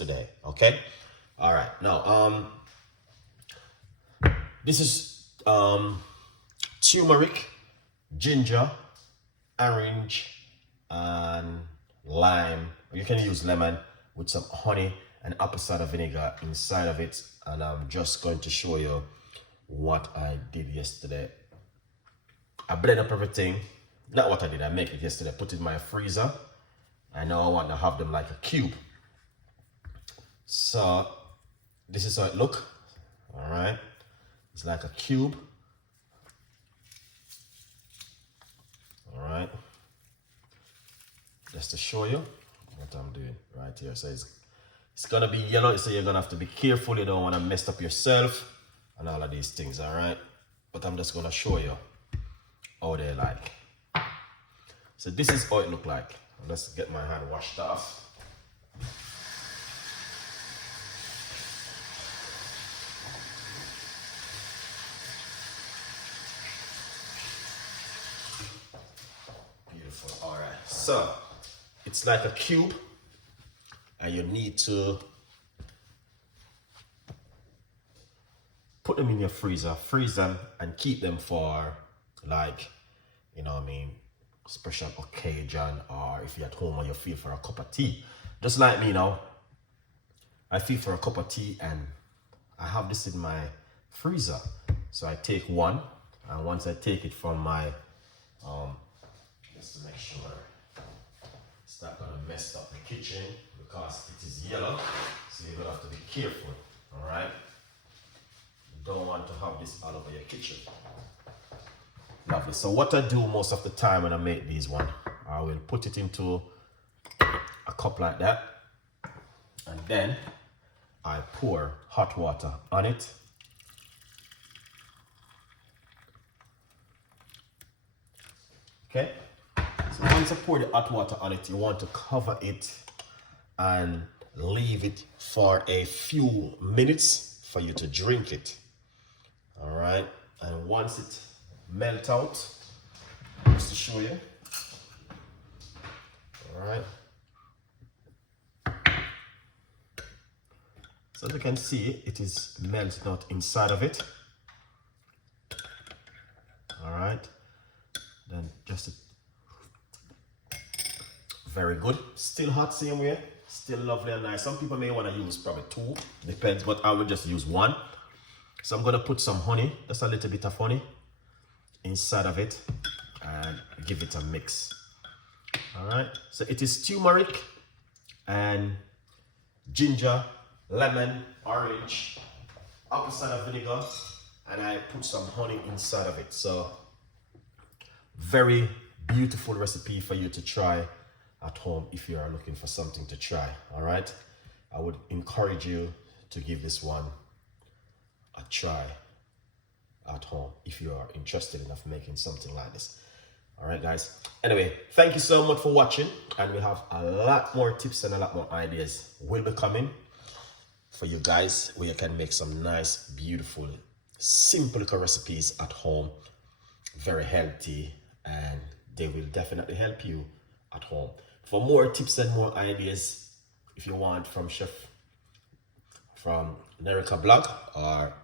today. Okay. All right. Now, this is turmeric, ginger, orange, and lime. You can use lemon with some honey and apple cider vinegar inside of it. And I'm just going to show you what I did yesterday. I blend up everything. Not what I did, I make it yesterday. Put it in my freezer. I now I want to have them like a cube. So this is how it look. All right, it's like a cube. All right, just to show you what I'm doing right here. So it's gonna be yellow, so you're gonna have to be careful. You don't want to mess up yourself and all of these things. All right, but I'm just gonna show you how they like. So this is how it look like. Let's get my hand washed off. Beautiful. All right. So it's like a cube, and you need to put them in your freezer, freeze them, and keep them for like, you know what I mean, special occasion, or if you're at home and you feel for a cup of tea. Just like me now, I feel for a cup of tea and I have this in my freezer. So I take one, and once I take it from my, just to make sure it's not gonna mess up the kitchen because it is yellow. So you're gonna have to be careful, all right? You don't want to have this all over your kitchen. Lovely. So what I do most of the time when I make these one, I will put it into a cup like that, and then I pour hot water on it. Okay. So once I pour the hot water on it, you want to cover it and leave it for a few minutes for you to drink it. All right. And once it melt out, just to show you. All right. So as you can see, it is melted out inside of it. All right. Then just very good. Still hot, same way. Still lovely and nice. Some people may want to use probably two, depends, but I will just use one. So I'm gonna put some honey, just a little bit of honey inside of it and give it a mix. All right, so it is turmeric and ginger, lemon, orange, apple cider vinegar, and I put some honey inside of it. So very beautiful recipe for you to try at home if you are looking for something to try. All right, I would encourage you to give this one a try at home if you are interested enough making something like this. All right, guys. Anyway, thank you so much for watching, and we have a lot more tips and a lot more ideas will be coming for you guys where you can make some nice, beautiful, simple recipes at home, very healthy, and they will definitely help you at home. For more tips and more ideas, if you want from Nerica blog, or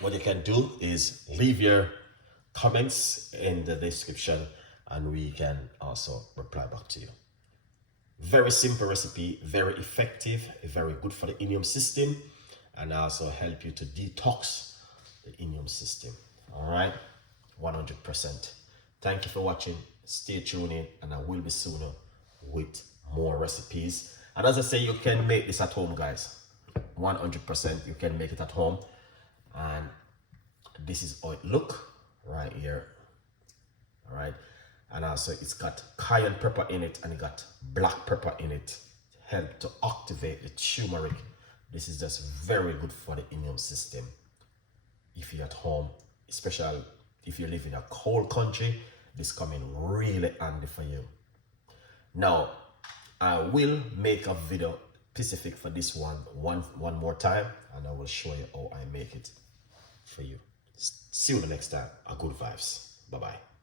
what you can do is leave your comments in the description and we can also reply back to you. Very simple recipe, very effective, very good for the immune system, and also help you to detox the immune system. All right, 100%. Thank you for watching. Stay tuned in, and I will be sooner with more recipes. And as I say, you can make this at home, guys. 100% you can make it at home. And this is how it look right here. All right, and also it's got cayenne pepper in it, and it got black pepper in it, help to activate the turmeric. This is just very good for the immune system if you're at home, especially if you live in a cold country. This coming really handy for you. Now I will make a video specific for this one more time, and I will show you how I make it for you. See you the next time. A good vibes. Bye bye.